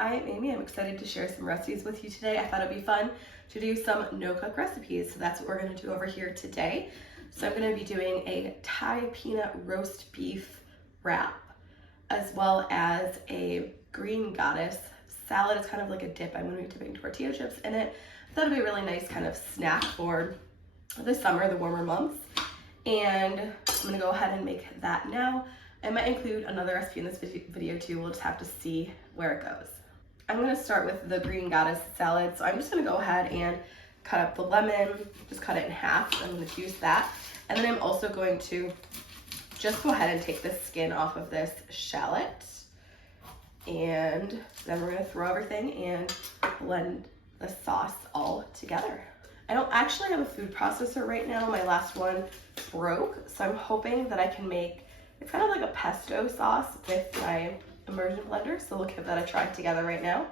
Hi, I'm Amy. I'm excited to share some recipes with you today. I thought it'd be fun to do some no-cook recipes, so that's what we're going to do over here today. So I'm going to be doing a Thai peanut roast beef wrap, as well as a green goddess salad. It's kind of like a dip. I'm going to be dipping tortilla chips in it. I thought it'd be a really nice kind of snack for the summer, the warmer months. And I'm going to go ahead and make that now. I might include another recipe in this video too. We'll just have to see where it goes. I'm going to start with the green goddess salad. So I'm just going to go ahead and cut up the lemon, just cut it in half. So I'm going to use that. And then I'm also going to just go ahead and take the skin off of this shallot. And then we're going to throw everything and blend the sauce all together. I don't actually have a food processor right now. My last one broke. So I'm hoping that I can make, it's kind of like a pesto sauce with my immersion blender. So we'll give that a try together right now.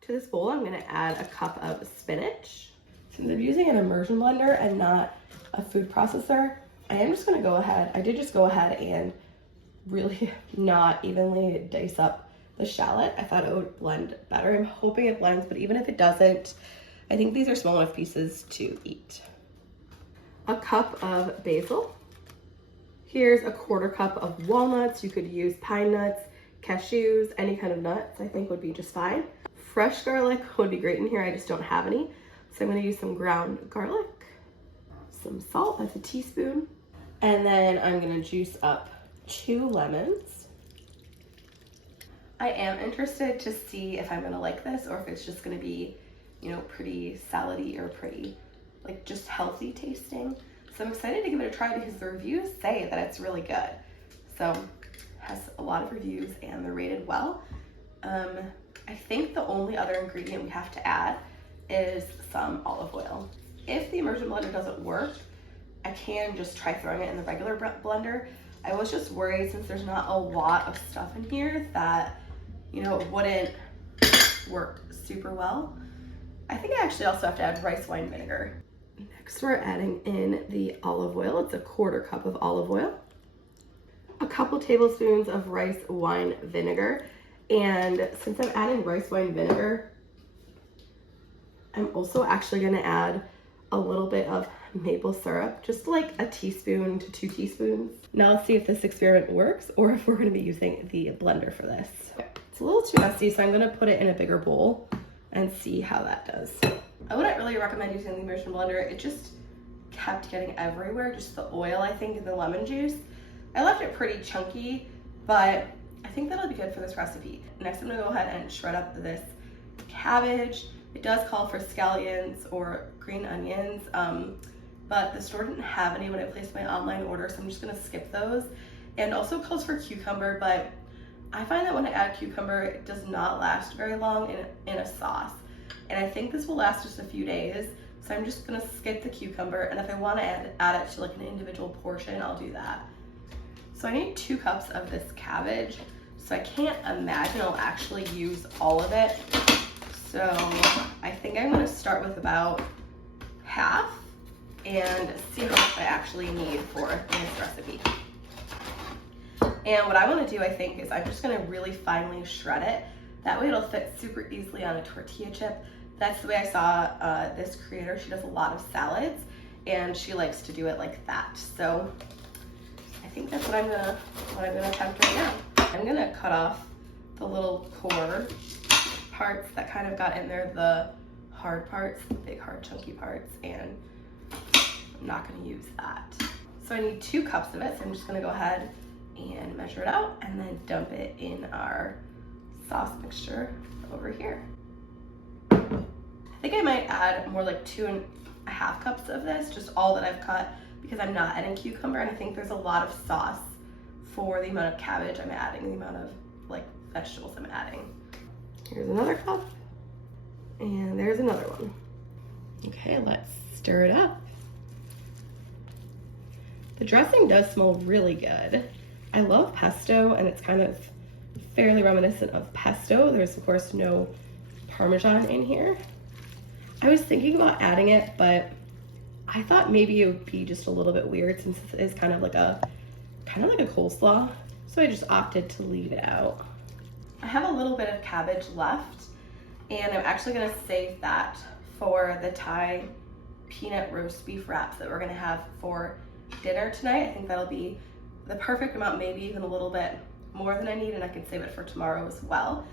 To this bowl, I'm gonna add a cup of spinach. Since I'm using an immersion blender and not a food processor, I am just gonna go ahead, I did just go ahead and really not evenly dice up the shallot. I thought it would blend better. I'm hoping it blends, but even if it doesn't, I think these are small enough pieces to eat. A cup of basil. Here's a 1/4 cup of walnuts. You could use pine nuts, cashews, any kind of nuts I think would be just fine. Fresh garlic would be great in here. I just don't have any. So I'm gonna use some ground garlic, some salt, that's a teaspoon. And then I'm gonna juice up 2 lemons. I am interested to see if I'm gonna like this or if it's just gonna be, you know, pretty salady or pretty, like just healthy tasting. So I'm excited to give it a try because the reviews say that it's really good. So it has a lot of reviews and they're rated well. I think the only other ingredient we have to add is some olive oil. If the immersion blender doesn't work, I can just try throwing it in the regular blender. I was just worried since there's not a lot of stuff in here that, you know, it wouldn't work super well. I think I actually also have to add rice wine vinegar. Next, we're adding in the olive oil. It's a 1/4 cup of olive oil, a couple tablespoons of rice wine vinegar. And since I'm adding rice wine vinegar, I'm also actually gonna add a little bit of maple syrup, just like a teaspoon to 2 teaspoons. Now let's see if this experiment works or if we're gonna be using the blender for this. It's a little too messy, so I'm gonna put it in a bigger bowl and see how that does. I wouldn't really recommend using the immersion blender. It just kept getting everywhere, just the oil, I think, and the lemon juice. I left it pretty chunky, but I think that'll be good for this recipe. Next, I'm gonna go ahead and shred up this cabbage. It does call for scallions or green onions, but the store didn't have any when I placed my online order, so I'm just gonna skip those. And also calls for cucumber, but I find that when I add cucumber, it does not last very long in a sauce. And I think this will last just a few days, so I'm just gonna skip the cucumber, and if I wanna add it to like an individual portion, I'll do that. So I need 2 cups of this cabbage, so I can't imagine I'll actually use all of it. So I think I'm gonna start with about half and see how much I actually need for this recipe. And what I wanna do, I think, is I'm just gonna really finely shred it. That way it'll fit super easily on a tortilla chip. That's the way I saw this creator. She does a lot of salads and she likes to do it like that. So I think that's what I'm gonna attempt right now. I'm gonna cut off the little core parts that kind of got in there, the hard parts, the big hard chunky parts, and I'm not gonna use that. So I need 2 cups of it, so I'm just gonna go ahead and measure it out and then dump it in our sauce mixture over here. I think I might add more like 2.5 cups of this, just all that I've cut, because I'm not adding cucumber, and I think there's a lot of sauce for the amount of cabbage I'm adding, the amount of like vegetables I'm adding. Here's another cup, and there's another one. Okay, let's stir it up. The dressing does smell really good. I love pesto, and it's kind of fairly reminiscent of pesto. There's of course no Parmesan in here. I was thinking about adding it, but I thought maybe it would be just a little bit weird since it is kind of like a coleslaw. So I just opted to leave it out. I have a little bit of cabbage left, and I'm actually gonna save that for the Thai peanut roast beef wraps that we're gonna have for dinner tonight. I think that'll be the perfect amount, maybe even a little bit more than I need, and I can save it for tomorrow as well.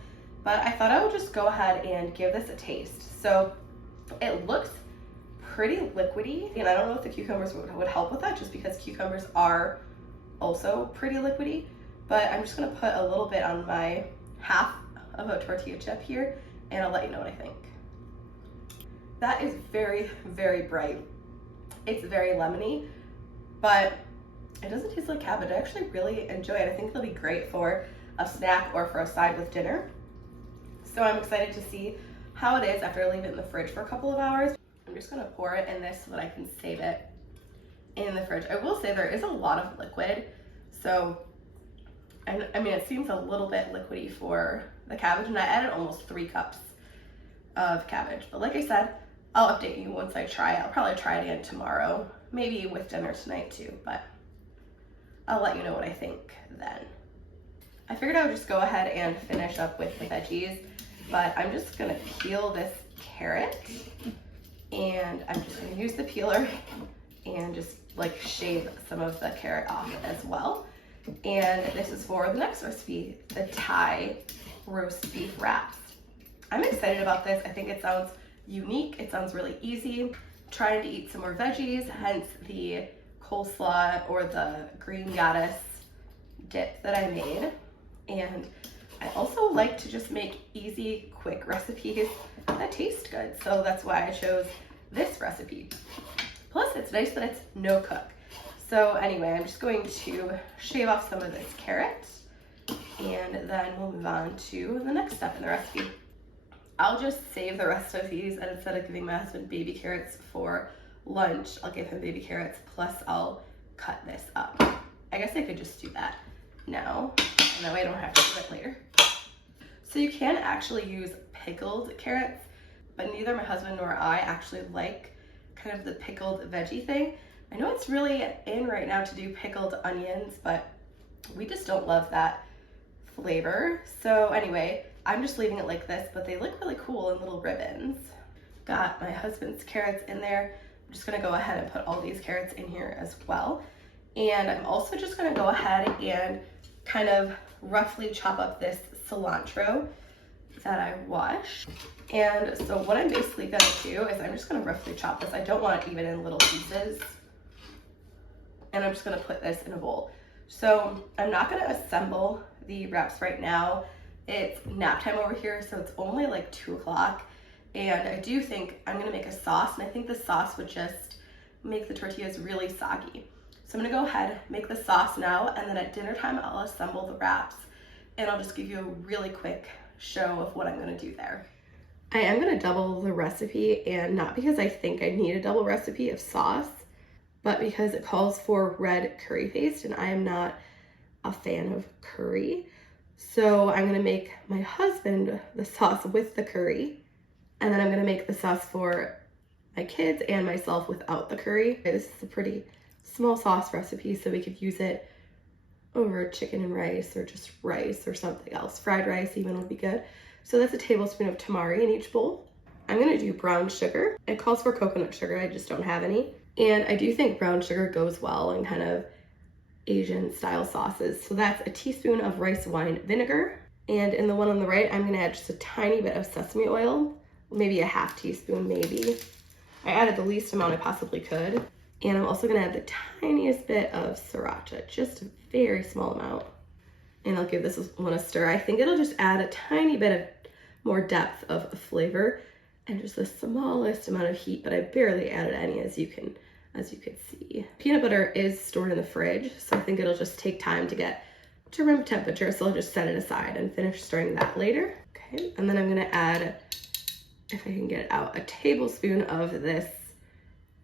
But I thought I would just go ahead and give this a taste. So it looks pretty liquidy, and I don't know if the cucumbers would help with that, just because cucumbers are also pretty liquidy. But I'm just gonna put a little bit on my half of a tortilla chip here, and I'll let you know what I think. That is very, very bright. It's very lemony, but it doesn't taste like cabbage. I actually really enjoy it. I think it'll be great for a snack or for a side with dinner. So I'm excited to see how it is after I leave it in the fridge for a couple of hours. I'm just gonna pour it in this so that I can save it in the fridge. I will say there is a lot of liquid, so I mean, it seems a little bit liquidy for the cabbage, and I added almost 3 cups of cabbage. But like I said, I'll update you once I try it. I'll probably try it again tomorrow, maybe with dinner tonight too, but I'll let you know what I think then. I figured I would just go ahead and finish up with the veggies, but I'm just gonna peel this carrot, and I'm just gonna use the peeler and just like shave some of the carrot off as well. And this is for the next recipe, the Thai roast beef wraps. I'm excited about this. I think it sounds unique. It sounds really easy. I'm trying to eat some more veggies, hence the coleslaw or the green goddess dip that I made. And I also like to just make easy, quick recipes that taste good. So that's why I chose this recipe. Plus, it's nice that it's no cook. So anyway, I'm just going to shave off some of this carrot, and then we'll move on to the next step in the recipe. I'll just save the rest of these, and instead of giving my husband baby carrots for lunch, I'll give him baby carrots, plus I'll cut this up. I guess I could just do that now, and that way I don't have to do it later. So you can actually use pickled carrots, but neither my husband nor I actually like kind of the pickled veggie thing. I know it's really in right now to do pickled onions, but we just don't love that flavor. So anyway, I'm just leaving it like this, but they look really cool in little ribbons. Got my husband's carrots in there. I'm just gonna go ahead and put all these carrots in here as well. And I'm also just gonna go ahead and kind of roughly chop up this cilantro that I washed. And so what I'm basically gonna do is I'm just gonna roughly chop this. I don't want it even in little pieces. And I'm just gonna put this in a bowl. So I'm not gonna assemble the wraps right now. It's nap time over here, so it's only like 2 o'clock. And I do think I'm gonna make a sauce, and I think the sauce would just make the tortillas really soggy. So I'm gonna go ahead, make the sauce now, and then at dinner time, I'll assemble the wraps, and I'll just give you a really quick show of what I'm gonna do there. I am gonna double the recipe, and not because I think I need a double recipe of sauce, but because it calls for red curry paste, and I am not a fan of curry. So I'm gonna make my husband the sauce with the curry, and then I'm gonna make the sauce for my kids and myself without the curry. This is a pretty small sauce recipe, so we could use it over chicken and rice, or just rice or something else. Fried rice even would be good. So that's a tablespoon of tamari in each bowl. I'm gonna do brown sugar. It calls for coconut sugar, I just don't have any. And I do think brown sugar goes well in kind of Asian style sauces. So that's a teaspoon of rice wine vinegar. And in the one on the right, I'm gonna add just a tiny bit of sesame oil, maybe a half teaspoon maybe. I added the least amount I possibly could. And I'm also gonna add the tiniest bit of sriracha, just a very small amount. And I'll give this one a stir. I think it'll just add a tiny bit of more depth of flavor and just the smallest amount of heat, but I barely added any, as you can see. Peanut butter is stored in the fridge, so I think it'll just take time to get to room temperature, so I'll just set it aside and finish stirring that later. Okay, and then I'm gonna add, if I can get it out, a tablespoon of this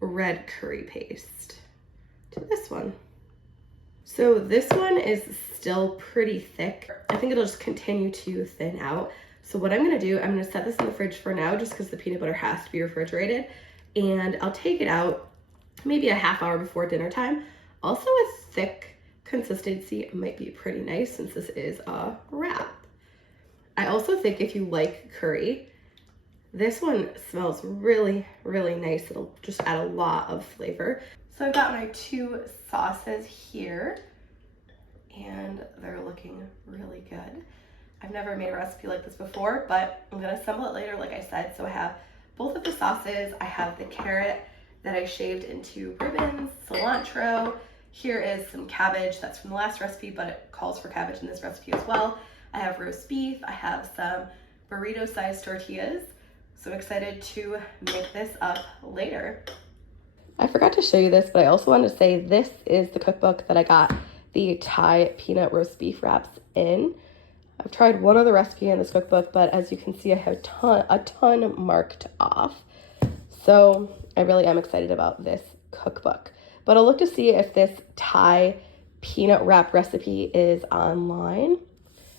red curry paste to this one. So this one is still pretty thick. I think it'll just continue to thin out. So what I'm gonna do, I'm gonna set this in the fridge for now, just because the peanut butter has to be refrigerated, and I'll take it out maybe a half hour before dinner time. Also, a thick consistency might be pretty nice since this is a wrap. I also think if you like curry, this one smells really, really nice. It'll just add a lot of flavor. So I've got my 2 sauces here, and they're looking really good. I've never made a recipe like this before, but I'm gonna assemble it later, like I said. So I have both of the sauces. I have the carrot that I shaved into ribbons, cilantro. Here is some cabbage. That's from the last recipe, but it calls for cabbage in this recipe as well. I have roast beef. I have some burrito-sized tortillas. So excited to make this up later. I forgot to show you this, but I also wanted to say this is the cookbook that I got the Thai peanut roast beef wraps in. I've tried one other recipe in this cookbook, but as you can see, I have a ton marked off. So I really am excited about this cookbook. But I'll look to see if this Thai peanut wrap recipe is online.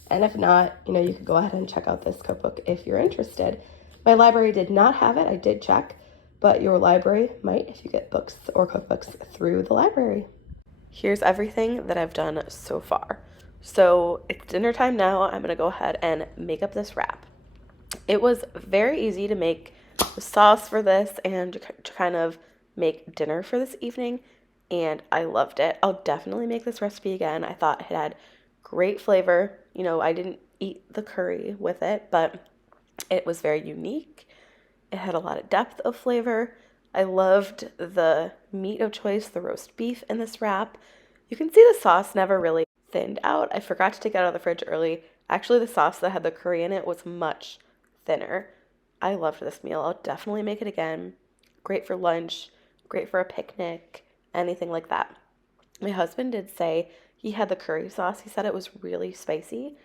And if not, you know, you could go ahead and check out this cookbook if you're interested. My library did not have it. I did check, but your library might if you get books or cookbooks through the library. Here's everything that I've done so far. So it's dinner time now. I'm gonna go ahead and make up this wrap. It was very easy to make the sauce for this and to kind of make dinner for this evening, and I loved it. I'll definitely make this recipe again. I thought it had great flavor. You know, I didn't eat the curry with it, but it was very unique. It had a lot of depth of flavor. I loved the meat of choice, the roast beef in this wrap. You can see the sauce never really thinned out. I forgot to take it out of the fridge early. Actually, the sauce that had the curry in it was much thinner. I loved this meal. I'll definitely make it again. Great for lunch, great for a picnic, anything like that. My husband did say he had the curry sauce. He said it was really spicy.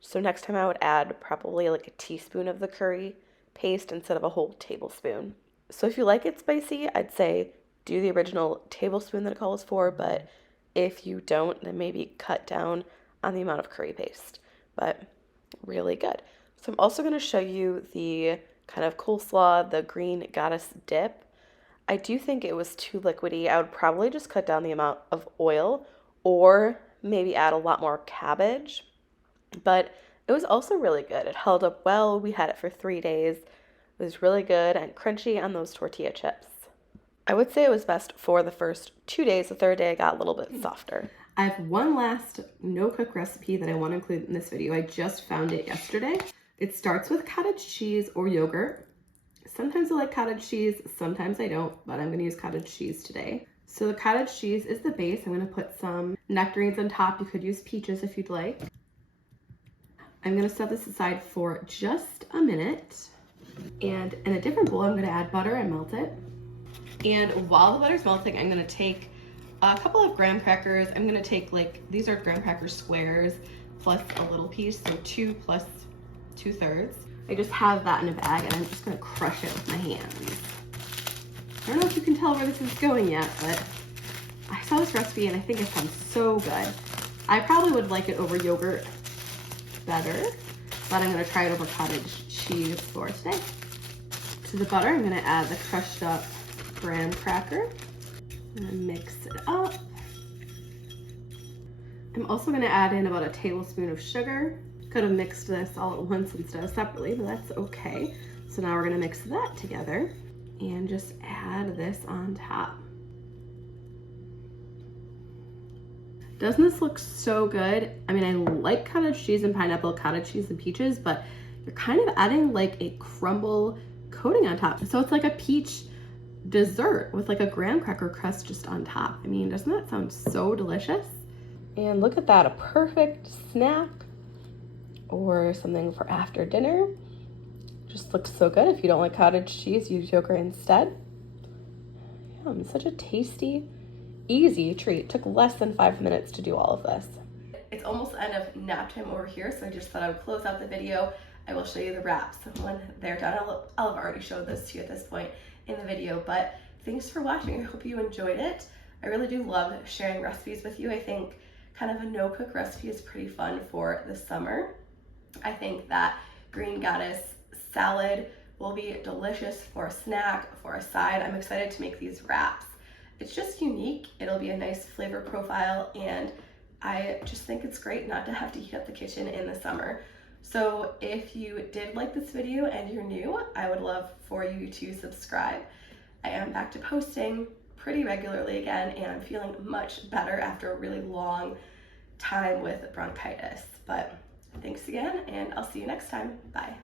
So next time I would add probably like a teaspoon of the curry paste instead of a whole tablespoon. So if you like it spicy, I'd say do the original tablespoon that it calls for, but if you don't, then maybe cut down on the amount of curry paste. But really good. So I'm also going to show you the kind of coleslaw, the green goddess dip. I do think it was too liquidy. I would probably just cut down the amount of oil or maybe add a lot more cabbage. But it was also really good. It held up well. We had it for 3 days. It was really good and crunchy on those tortilla chips. I would say it was best for the first 2 days. The third day I got a little bit softer. I have one last no-cook recipe that I want to include in this video. I just found it yesterday. It starts with cottage cheese or yogurt. Sometimes I like cottage cheese, sometimes I don't, but I'm going to use cottage cheese today. So the cottage cheese is the base. I'm going to put some nectarines on top. You could use peaches if you'd like. I'm going to set this aside for just a minute. And in a different bowl, I'm going to add butter and melt it. And while the butter's melting, I'm going to take a couple of graham crackers. I'm going to take these are graham cracker squares plus a little piece, so 2 plus 2/3. I just have that in a bag and I'm just going to crush it with my hands. I don't know if you can tell where this is going yet, but I saw this recipe and I think it sounds so good. I probably would like it over yogurt better, but I'm going to try it over cottage cheese for today. To the butter, I'm going to add the crushed up graham cracker and mix it up. I'm also going to add in about a tablespoon of sugar. Could have mixed this all at once instead of separately, but that's okay. So now we're going to mix that together and just add this on top. Doesn't this look so good? I mean, I like cottage cheese and pineapple, cottage cheese and peaches, but you're kind of adding like a crumble coating on top. So it's like a peach dessert with like a graham cracker crust just on top. I mean, doesn't that sound so delicious? And look at that, a perfect snack or something for after dinner. Just looks so good. If you don't like cottage cheese, use yogurt instead. Yum, such a tasty, easy treat. It took less than 5 minutes to do all of this. It's almost the end of nap time over here, so I just thought I would close out the video. I will show you the wraps when they're done. I'll have already showed this to you at this point in the video, but thanks for watching. I hope you enjoyed it. I really do love sharing recipes with you. I think kind of a no-cook recipe is pretty fun for the summer. I think that green goddess salad will be delicious for a snack, for a side. I'm excited to make these wraps. It's just unique. It'll be a nice flavor profile, and I just think it's great not to have to heat up the kitchen in the summer. So if you did like this video and you're new, I would love for you to subscribe. I am back to posting pretty regularly again, and I'm feeling much better after a really long time with bronchitis. But thanks again, and I'll see you next time. Bye.